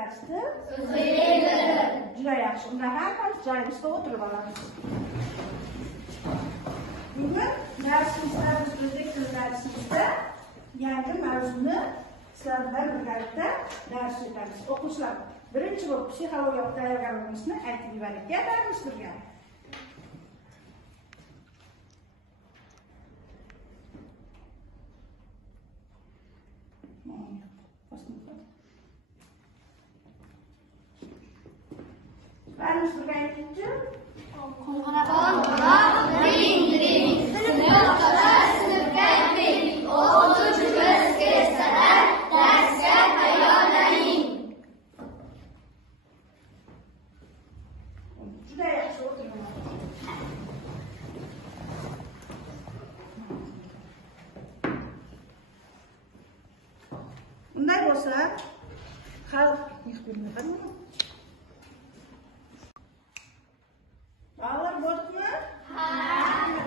darsni? Juda yaxshi. Unda hammamiz joyimizda o'tirib olamiz. Bugun darsimizda, o'zbek tili darsimizda yangi mavzuni sizlar bilan birgalikda dars o'tamiz. O'quvchilar, birinchi bo'lib psixologik tayyorgarligimizni aytib yuboring. Gaplarimiz turgan. Varmış buraya gidince? Bunday bo'lsa, xalq yig'ilmaydi qani? Bolalar bo'ldimi? Ha.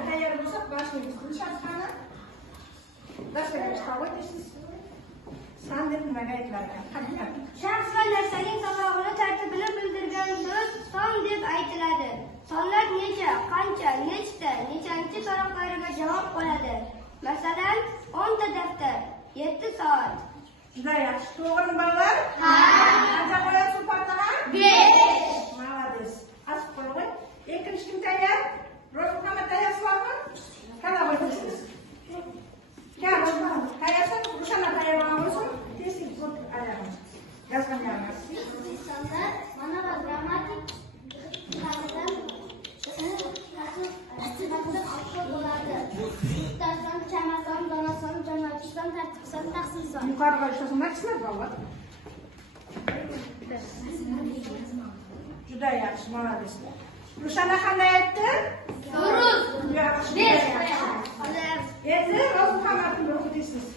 Tayyor bo'lsak, boshlaymiz. Nishonxona. Darslarga chiqaverasiz. San deb nimaga aytiladi? Shaxs va narsaning sabablari tartibini bildirgan so'z son deb aytiladi. Sonlar necha, qancha, nechta, nechanchi so'roqlariga javob bo'ladi. Masalan, 10 ta daftar, 7 soat. Juda yaxshi. To'g'rimi bolalar? Ha. Qancha qo'yasiz partaga? 5. Молодец. Asib qo'ying. Ikkinchi kim tayyor? Ro'zg'or tayyorsizmi? Qanaqa o'tirsiz? Gel bakalım. Tayyorsan, Rusana tayyorlanmasın. Tez-tez otur ayağımız. Yazgan yalnız. İnsanlar mana va grammatik ta'limdan bo'ladi. Tarson, chamason, donason, jamoatchisan, tartibson, taqsimson. Yuqoriga ishlasin, naqshlar bor. Juda yaxshi, молодецlar. Rusana qanday aytdi? Durust. Yaxshi. Endi Rozmuhammadni o'qiysiz.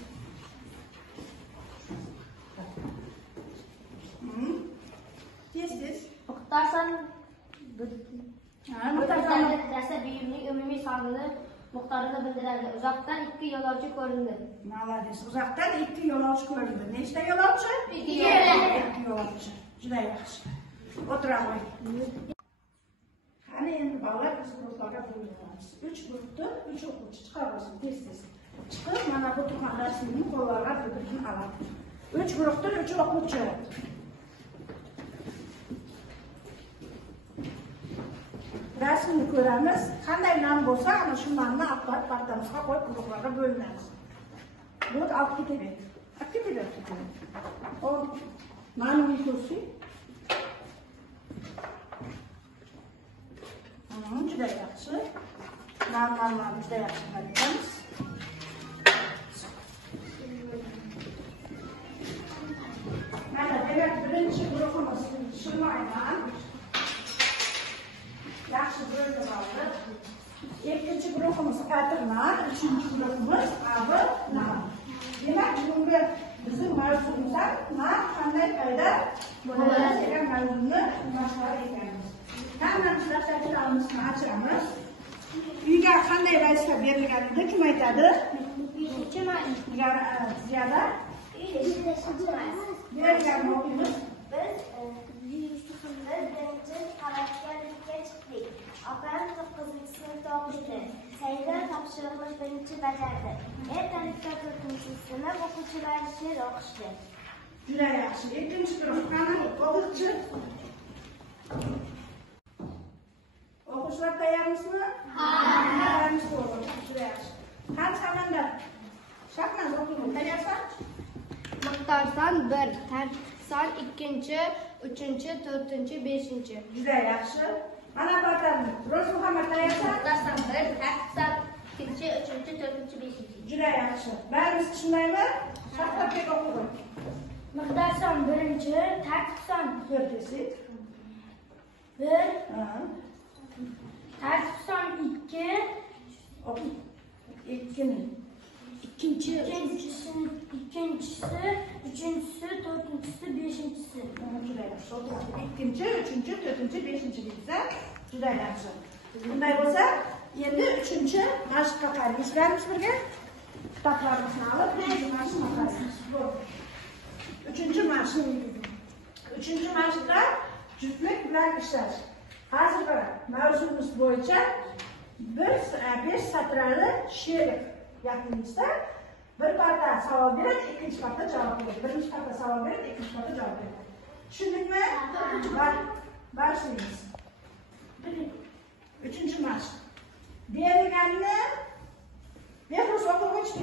Tez-tez. Muxtarson Muxtarson dasta buyumning umumiy sonini miqdorini bildiradi. Uzoqdan 2 yo'lovchi ko'rindi. Молодец. Uzoqdan 2 yo'lovchi ko'rindi. Nechta yo'lovchi? 2 yo'lovchi. Juda yaxshi. O'tiraver. Qani endi bolalar biz guruhlarga bo'linamiz. 3 guruhdan 3 o'quvchi chiqaversin tez-tez. Chiqib, mana bu turgan rasmni qo'llarga bildirib oladi. 3 guruhdan 3 o'quvchi. Rasmni ko'ramiz. Qanday nom bo'lsa, ana shu nomni alfabet partamizga qo'yib guruhlarga bo'linamiz. Bu olib ketadi. Olib ketadi. O nomni ko'rsin. Juda yaxshi. Nom juda yaxshi bilamiz. Mana demak birinchi guruhimiz Shirmoyman. Yaxshi bo'lib oldi. Ikkinchi guruhimiz Qatirman, uchinchi guruhimiz Abirman. Demak, bugungi bizning mavzumiz ham qanday paydo bo'ladi degan mavzuni mashg'ulot etamiz. Hammamiz daftarlarimizni ochamiz. Uyga qanday vazifa berilganini kim aytadi? Ziyoda. Berilganini o'qiymiz. Biz birinchi qavatga chiqdik. Opam 9-sinfda o'qiydi. Saida topshiriqni birinchi bajardi. Ertalikda 4-sinf o'quvchilari she'r o'qishdi. Juda yaxshi. Ikkinchi guruh qani? O'quvchi. O'quvchilar tayyormisizmi? Ha. Juda yaxshi. Qani Samandar? Shahnoz o'qiymi? Tayyorsan? Muxtarson 1, tartibson 2, 3, 4, 5. Juda yaxshi. Mana partamni. Ro'zmuhammad tayyorsan? Muxtarson 1, tartibson 2, 3, 4, 5. Juda yaxshi. Barimiz tushundingmi? Shahnozdek o'qiydi. Muxtarson 1, tartibson 4. 1, tartibson 2, ikkini. İkincisi, üçüncüsü, dördüncüsü, beşincisi. İkinci, üçüncü, dördüncü, beşinci bizə juda yaxşı. Bunday bo'lsa, endi üçüncü mashqqa qaraymiz. Sizlarimiz birga kitoblarimizni olib, üçüncü mashqqa qaraymiz. Üçüncü mashq. Üçüncü mashqda juftlik bilan ishlash. Hozirgi mavzumiz bo'yicha 5 satrali she'r gapimizda bir parta savol beradi, ikkinchi parta javob beradi. Birinchi parta savol beradi, ikkinchi parta javob beradi. Tushundingmi? Boshlaymiz. Üçüncü mashq. Berilganni Behruz o'quvchi.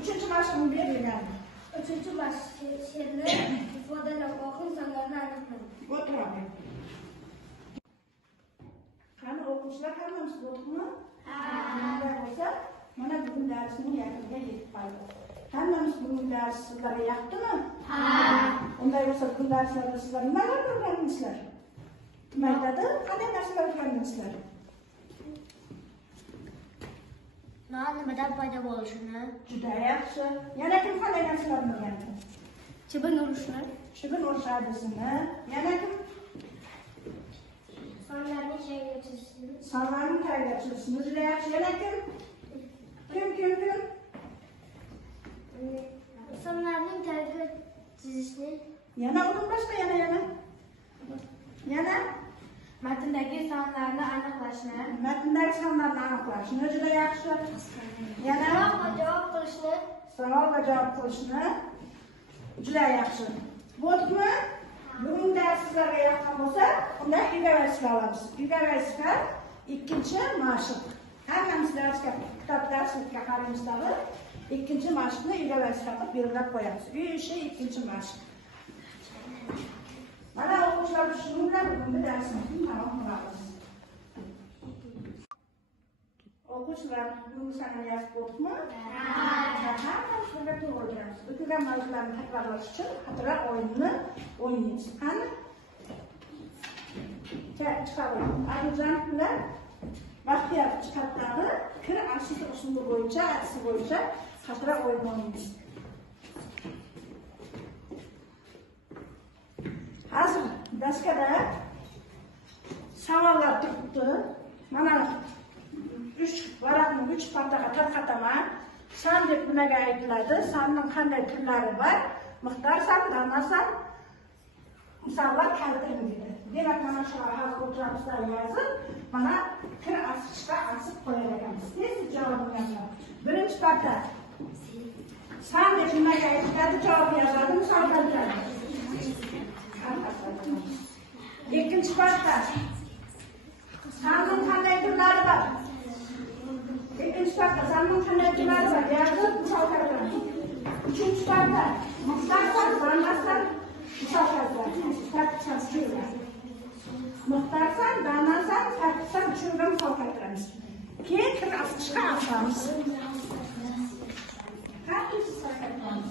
Üçüncü mashqni berilganni. Üçüncü mashq she'rni ifodalab oxir sonlarni aniqlang. O'tiradi. Qani o'quvchilar hammamiz bo'ldikmi? Bunday bo'lsa, mana bugun darsning yakuniga yetib qoldik. Hammamiz bugun dars sizlarga yoqdimi? Unday bo'lsa, bugun darslarda sizlar nimalar o'rgandingizlar? Kim aytadi? Qanday narsalar o'rgandingizlar? Nimadan paydo bo'lishini, Juda yaxshi. Yana kim qanday narsalarni o'rgandi? chibin urishni, Chibin urish adisini. Yana kim? Sonlarning shaklini chizishni. Sonlarning tagiga chizishni. Juda yaxshi. Yana kim? Kim? Sonlarning tagiga chizishni. Yana undan boshqa yana. matndagi sonlarni aniqlashni, Matndagi sonlarni aniqlashni. Juda yaxshi. Yana Savol va javob qilishni. savol va javob qilishni. Juda yaxshi. Bo'ldimi? Bugun dars sizlarga yoqqan bo'lsa, unda igavasga olamiz. Igavasga ikkinchi mashq. Hammamiz darsga, kitob darslikka qaraymizlar. Ikkinchi mashqni igavasga qilib belgilab qo'yamiz. Uy ishi ikkinchi mashq. Mana o'quvchilar shuni bilan bugungi darsimizni tamom qilamiz. O'quvchilar bugun sanani yozib bo'ldikmi? Hammamiz shunga to'g'ri o'tiramiz. O'tgan mavzularni takrorlash uchun xotira o'yinini o'ynaymiz. Qani? Chiqaring. Adujan bilan Baxtiyor chiqatdagi kir asli usuli bo'yicha, aksi bo'yicha xotira o'yini o'ynaymiz. Hozir daskada savollar turibdi. Mana 3 varaqni 3 partaga tarqataman. San deb nimaga aytiladi? Sanning qanday turlari bor? Miqdor san, dana san, misollar keltiriladi. Demak, mana shu hozir o'tiramizlar yozib, mana kir asishga asib qo'yar ekanmiz. Tez javoblarni. Birinchi parta. San deb nimaga aytiladi? Javob yozadi, misol keltiradi. İkinci parta. Sanның qanday turlari bor? İkinci parta. Sanның qanday turlari bor? Yozib, misol keltiradi. Uchinchi parta. Miqdorsan, danasan, misol keltiradi. Miqdorsan, danasan, tartibsan, tushunga misol keltiramiz. Keyin kir asishga asamiz. Qanday misol keltiramiz?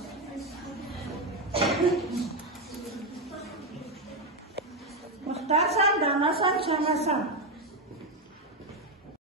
Miqdorsan, danasan, chanasan.